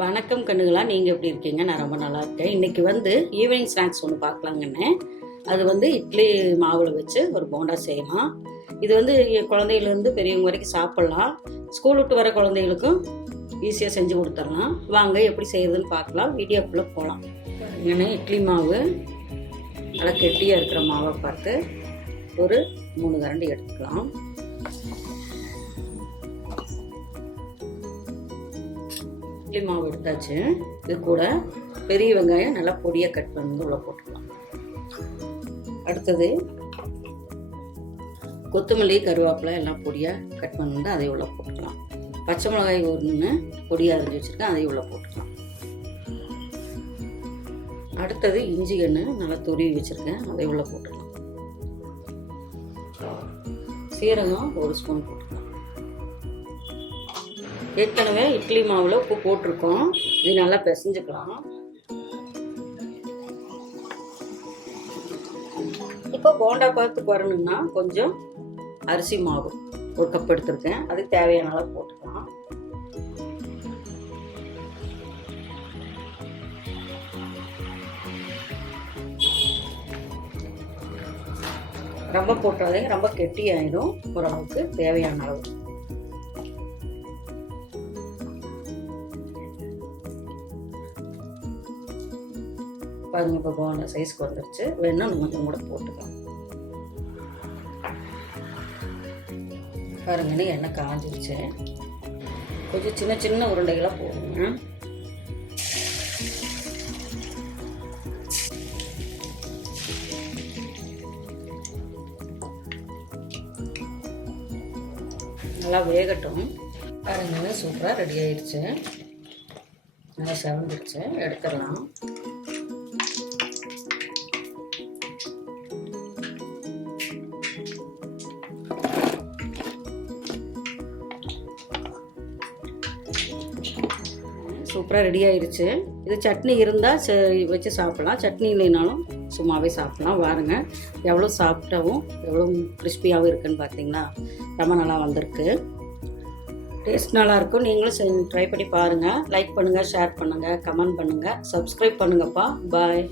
வணக்கம் கண்ணுகளா, நீங்கள் எப்படி இருக்கீங்க? நான் ரொம்ப நல்லா இருக்கேன். இன்றைக்கி ஈவினிங் ஸ்நாக்ஸ் ஒன்று பார்க்கலாங்கன்னு. அது இட்லி மாவில் வச்சு ஒரு போண்டா செய்யலாம். இது குழந்தையிலேருந்து பெரியவங்க வரைக்கும் சாப்பிட்லாம். ஸ்கூல் விட்டு வர குழந்தைகளுக்கும் ஈஸியாக செஞ்சு கொடுத்துடலாம். வாங்க எப்படி செய்கிறதுன்னு பார்க்கலாம். வீடியோக்குள்ளே போகலாம். இங்கே இட்லி மாவு நல்லா கெட்டியாக இருக்கிற மாவை பார்த்து ஒரு 3 கரண்டி எடுத்துக்கலாம். இட்லி மாவு எடுத்தாச்சு. இது கூட பெரிய வெங்காயம் நல்லா பொடியாக கட் பண்ணி உள்ள போட்டுக்கலாம். அடுத்தது கொத்தமல்லி, கருவேப்பிலை எல்லாம் பொடியாக கட் பண்ணி அதை உள்ள போட்டுக்கலாம். பச்சை மிளகாய் 1 பொடியாக அரைஞ்சி வச்சுருக்கேன், அதையும் உள்ள போட்டுக்கலாம். அடுத்தது இஞ்சி கன்று நல்லா துருவி வச்சுருக்கேன், அதை உள்ள போட்டுக்கலாம். சீரகம் 1 ஸ்பூன் போட்டுக்கலாம். ஏற்கனவே இட்லி மாவில் உப்பு போட்டிருக்கோம். இது நல்லா பிசைஞ்சுக்கலாம். இப்போ போண்டா பார்த்துக்கு வரணும்னா கொஞ்சம் அரிசி மாவு 1 கப் எடுத்திருக்கேன், அது தேவையான அளவு போட்டுக்கலாம். ரொம்ப போட்டாதே ரொம்ப கெட்டி ஆயிடும். ஓரளவுக்கு தேவையான அளவு. பாருங்க, இப்போ போண்டா சைஸ்க்கு வந்துருச்சு. வேணா கொஞ்சம் கூட போட்டுக்கலாம். பாருங்க, எண்ணெய் காஞ்சிருச்சு. கொஞ்சம் சின்ன சின்ன உருண்டைகளாக போடுங்க. நல்லா வேகட்டும். பாருங்க, சூப்பராக ரெடி ஆயிடுச்சு. நல்லா செவந்துருச்சு. எடுத்துடலாம். சூப்பராக ரெடி ஆயிடுச்சு. இது சட்னி இருந்தால் வச்சு சாப்பிட்லாம், சட்னி இல்லைனாலும் சும்மாவே சாப்பிட்லாம். பாருங்க, எவ்வளோ சாஃப்டாகவும் எவ்வளோ கிறிஸ்பியாகவும் இருக்குன்னு பார்த்தீங்கன்னா ரொம்ப நல்லா வந்திருக்கு. டேஸ்ட் நல்லாயிருக்கும். நீங்களும் ட்ரை பண்ணி பாருங்கள். லைக் பண்ணுங்கள், ஷேர் பண்ணுங்கள், கமெண்ட் பண்ணுங்கள், சப்ஸ்கிரைப் பண்ணுங்கப்பா. பாய்.